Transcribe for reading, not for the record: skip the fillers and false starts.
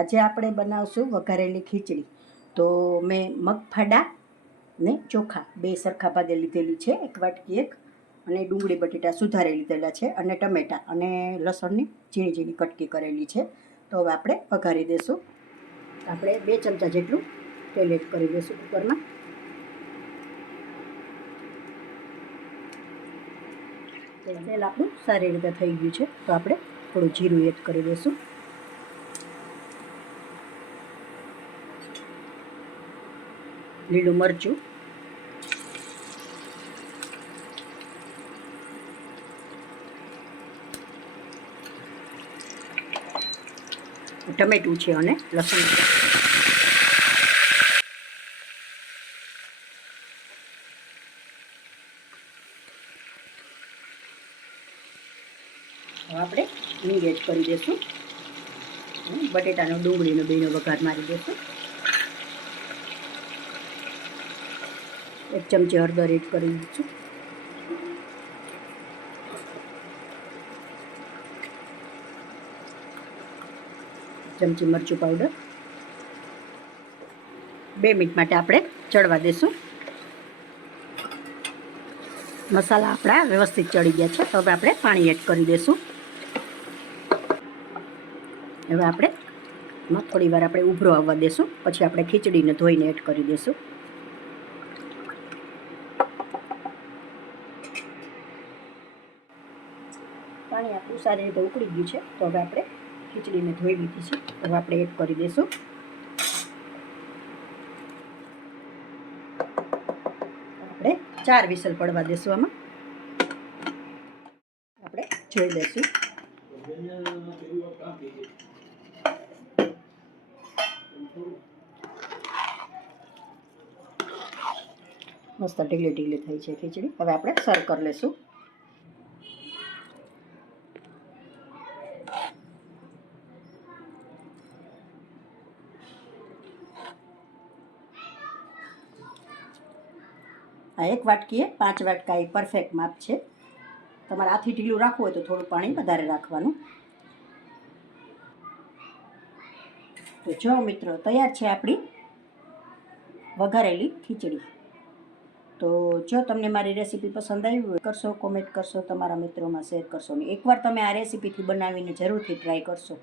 આજે આપણે બનાવશું વઘારેલી ખીચડી. તો મેં મગફાડા ને ચોખા બે સરખા ભાગે લીધેલી છે, એક વાટકી એક, અને ડુંગળી બટેટા સુધારી લીધેલા છે, અને ટમેટાં અને લસણની ઝીણી ઝીણી કટકી કરેલી છે. તો હવે આપણે વઘારી દઈશું. આપણે 2 ચમચા જેટલું તેલ એડ કરી દઈશું કુકરમાં. તેલ આપણું સારી રીતે થઈ ગયું છે, તો આપણે થોડું જીરું એડ કરી દઈશું. લીલું મરચું, ટમેટું છે અને લસણ. હવે આપણે હિંગ એડ કરી દઈશું. બટેટાનો ડુંગળીનો બેનો વઘાર મારી દઈશું. 1 ચમચી હળદર એડ કરી દઈશું. ચમચી મરચું પાવડર. 2 મિનિટ માટે આપણે ચડવા દઈશું. મસાલા આપણા વ્યવસ્થિત ચડી ગયા છે, તો હવે આપણે પાણી એડ કરી દઈશું. હવે આપણે થોડી વાર આપણે ઉભરો આવવા દઈશું, પછી આપણે ખીચડીને ધોઈને એડ કરી દઈશું. પાણી આપણું સારી રીતે ઉકળી ગયું છે, તો હવે આપણે ખીચડીને ધોઈ લીધી છે, તો હવે આપણે એડ કરી દઈશું. આપણે 4 વિસલ પડવા દઈશું. આમાં આપણે જોઈ લઈશું. મસ્ત ઢીલી ઢીલી થઈ છે ખીચડી. હવે આપણે સર્વ કરી લઈશું. આ 1 વાટકીએ 5 વાટકા એ પરફેક્ટ માપ છે. તમારે આથી ઢીલું રાખવું હોય તો થોડું પાણી વધારે રાખવાનું. તો જો મિત્રો, તૈયાર છે આપણી વઘારેલી ખીચડી. તો જો તમને મારી રેસીપી પસંદ આવી હોય કરશો, કોમેન્ટ કરશો, તમારા મિત્રોમાં શેર કરશો. ને એકવાર તમે આ રેસીપીથી બનાવીને જરૂરથી ટ્રાય કરશો.